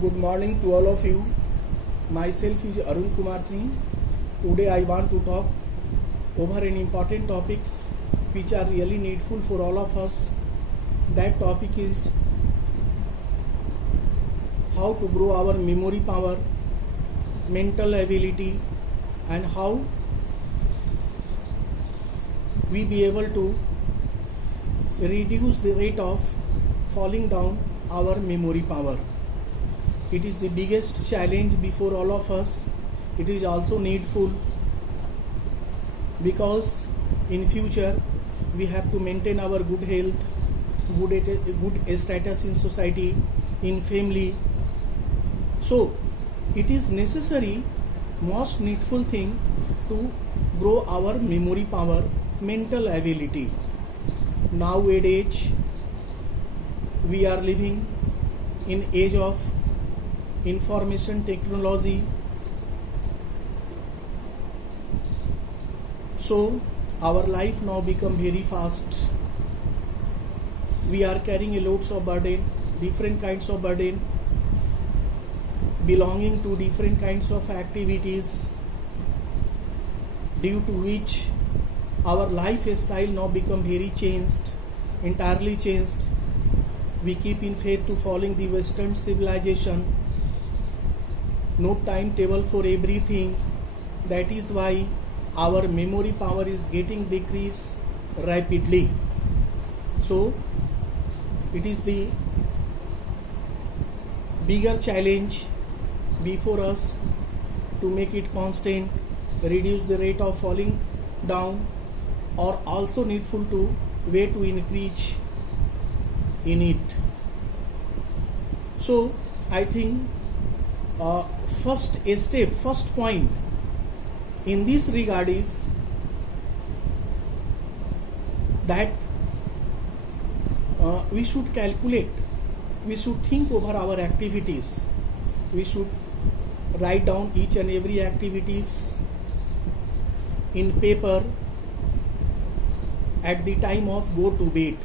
Good morning to all of you. Myself is Arun Kumar Singh. Today I want to talk over an important topics which are really needful for all of us. That topic is how to grow our memory power, mental ability, and how we be able to reduce the rate of falling down our memory power. It is the biggest challenge before all of us. It is also needful because in future we have to maintain our good health, good status in society, in family. So it is necessary, most needful thing to grow our memory power, mental ability. Nowadays we are living in age of information technology. So our life now become very fast. We are carrying a loads of burden, different kinds of burden, belonging to different kinds of activities, due to which our lifestyle now become very changed, entirely changed. We keep in faith to following the Western civilization. No timetable for everything. That is why our memory power is getting decreased rapidly. So it is the bigger challenge before us to make it constant, reduce the rate of falling down, or also needful to way to increase in it. So I think first point in this regard is that we should calculate, we should think over our activities, we should write down each and every activities in paper at the time of go to bed.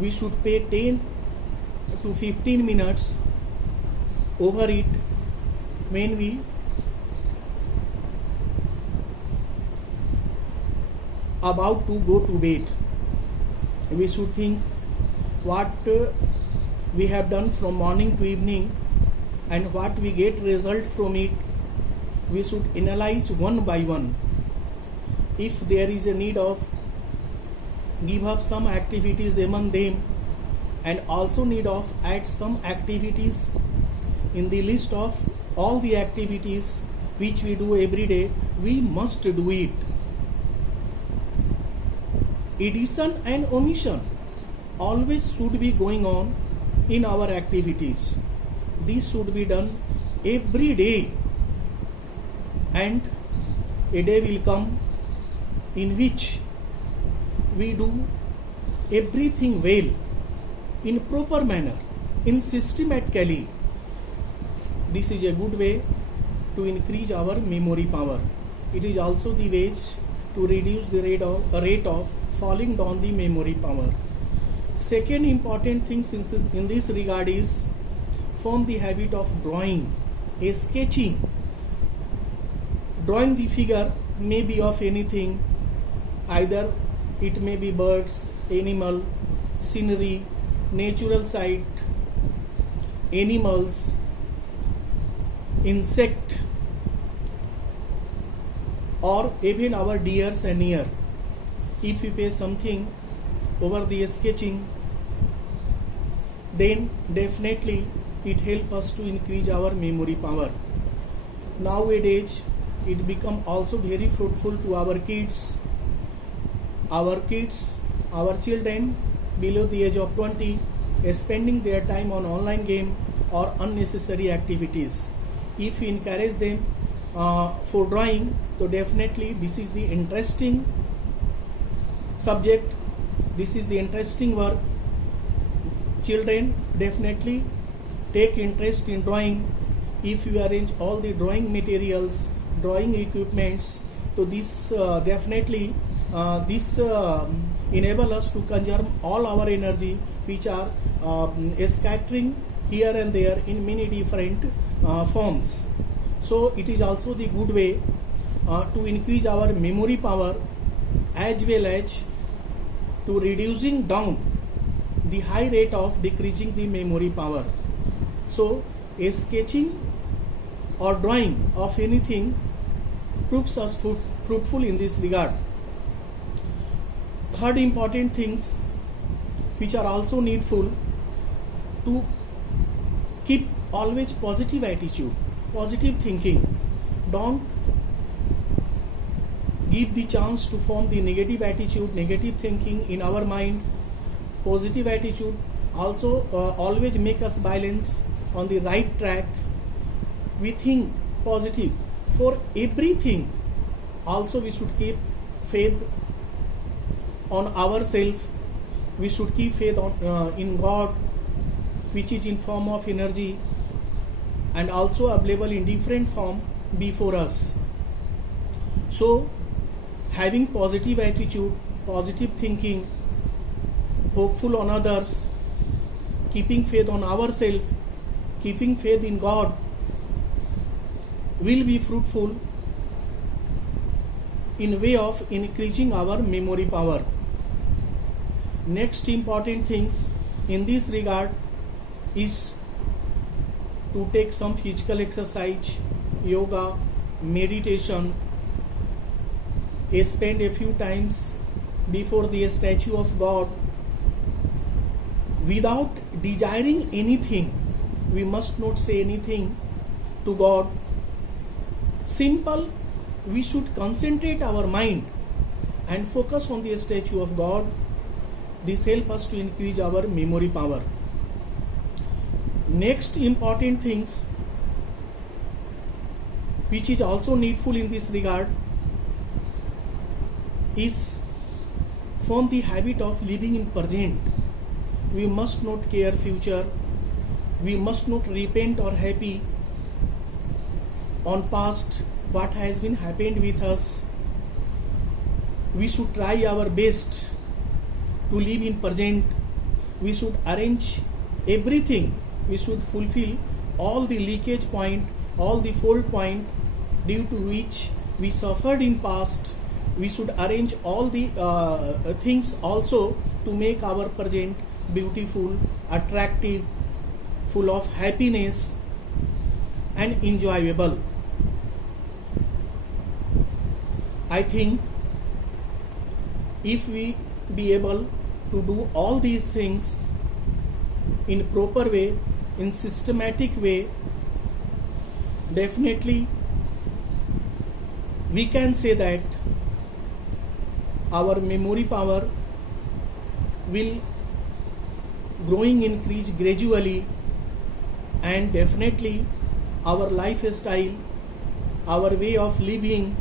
We should pay 10 to 15 minutes over it when we about to go to bed. We should think what we have done from morning to evening and what we get result from it. We should analyze one by one. If there is a need of give up some activities among them, and also need of add some activities in the list of all the activities which we do every day, we must do it. Addition and omission always should be going on in our activities. This should be done every day, and a day will come in which we do everything well, in proper manner, in systematically. This is a good way to increase our memory power. It is also the ways to reduce the rate of falling down the memory power. Second important thing in this regard is form the habit of drawing, a sketching. Drawing the figure may be of anything, either it may be birds, animal, scenery, natural sight, animals, insect, or even our deers and ear. If we pay something over the sketching, then definitely it helps us to increase our memory power. Nowadays it become also very fruitful to our kids. Our children below the age of 20 is spending their time on online game or unnecessary activities. If we encourage them for drawing, so definitely this is the interesting subject, this is the interesting work. Children definitely take interest in drawing. If you arrange all the drawing materials, drawing equipments, so this definitely enable us to conserve all our energy which are scattering here and there in many different forms. So it is also the good way to increase our memory power, as well as to reducing down the high rate of decreasing the memory power. So a sketching or drawing of anything proves us fruitful in this regard. Third important things which are also needful to keep always positive attitude, positive thinking. Don't give the chance to form the negative attitude, negative thinking in our mind. Positive attitude also always make us balance on the right track. We think positive for everything. Also we should keep faith on ourselves. We should keep faith on, in God, which is in form of energy and also available in different form before us. So having positive attitude, positive thinking, hopeful on others, keeping faith on ourselves, keeping faith in God will be fruitful in way of increasing our memory power. Next important things in this regard is to take some physical exercise, yoga, meditation, spend a few times before the statue of God without desiring anything. We must not say anything to God. Simple, we should concentrate our mind and focus on the statue of God. This helps us to increase our memory power. Next important things which is also needful in this regard is form the habit of living in present. We must not care future. We must not repent or happy on past what has been happened with us. We should try our best to live in present. We should arrange everything. We should fulfill all the leakage point, all the fault point due to which we suffered in past. We should arrange all the things also to make our present beautiful, attractive, full of happiness and enjoyable. I think if we be able to do all these things in proper way, in systematic way, definitely we can say that our memory power will growing increase gradually, and definitely our lifestyle, our way of living,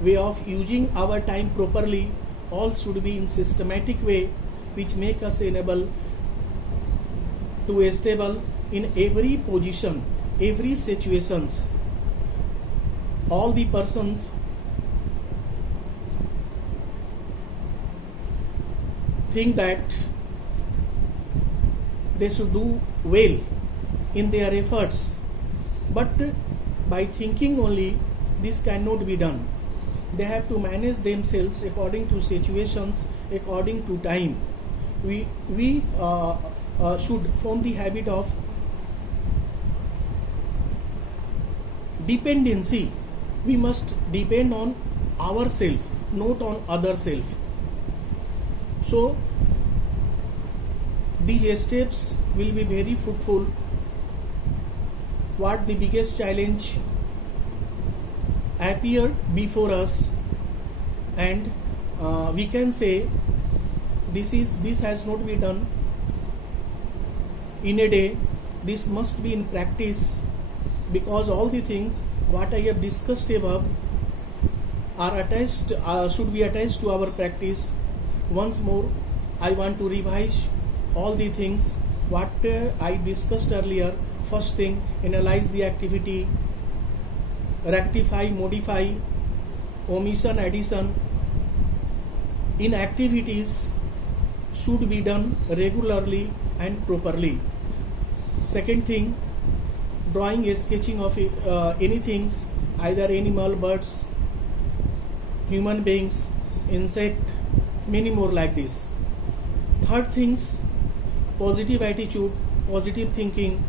way of using our time properly, all should be in systematic way, which make us enable to stable in every position, every situations. All the persons think that they should do well in their efforts, but by thinking only this cannot be done. They have to manage themselves according to situations, according to time. We should form the habit of dependency. We must depend on ourselves, not on other self. So these steps will be very fruitful. What the biggest challenge appeared before us, and we can say this has not been done in a day. This must be in practice, because all the things what I have discussed above are attached, should be attached to our practice. Once more, I want to revise all the things what I discussed earlier. First thing, analyze the activity, rectify, modify, omission, addition. In activities should be done regularly and properly. Second thing, drawing a sketching of anything, either animal, birds, human beings, insect, many more like this. Third things, positive attitude, positive thinking,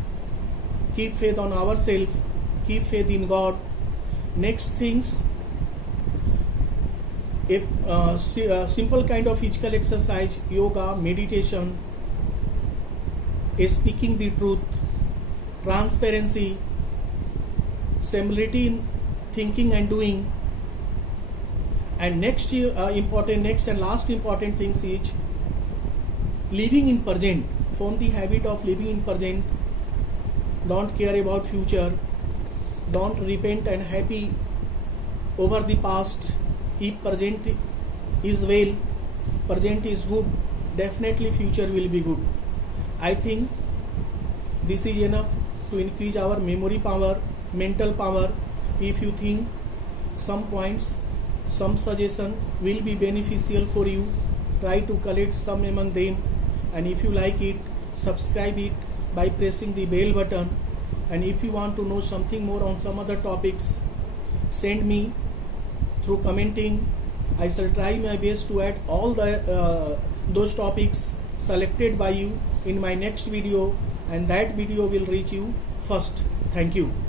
keep faith on ourselves, keep faith in God. Next things, if simple kind of physical exercise, yoga, meditation, speaking the truth, transparency, similarity in thinking and doing. And next and last important things is living in present. Form the habit of living in present. Don't care about future. Don't repent and happy over the past. If present is well, present is good, definitely future will be good. I think this is enough to increase our memory power, mental power. If you think some points, some suggestion will be beneficial for you, try to collect some among them, and if you like it, subscribe it by pressing the bell button. And if you want to know something more on some other topics, send me through commenting. I shall try my best to add all those topics selected by you in my next video, and that video will reach you first. Thank you.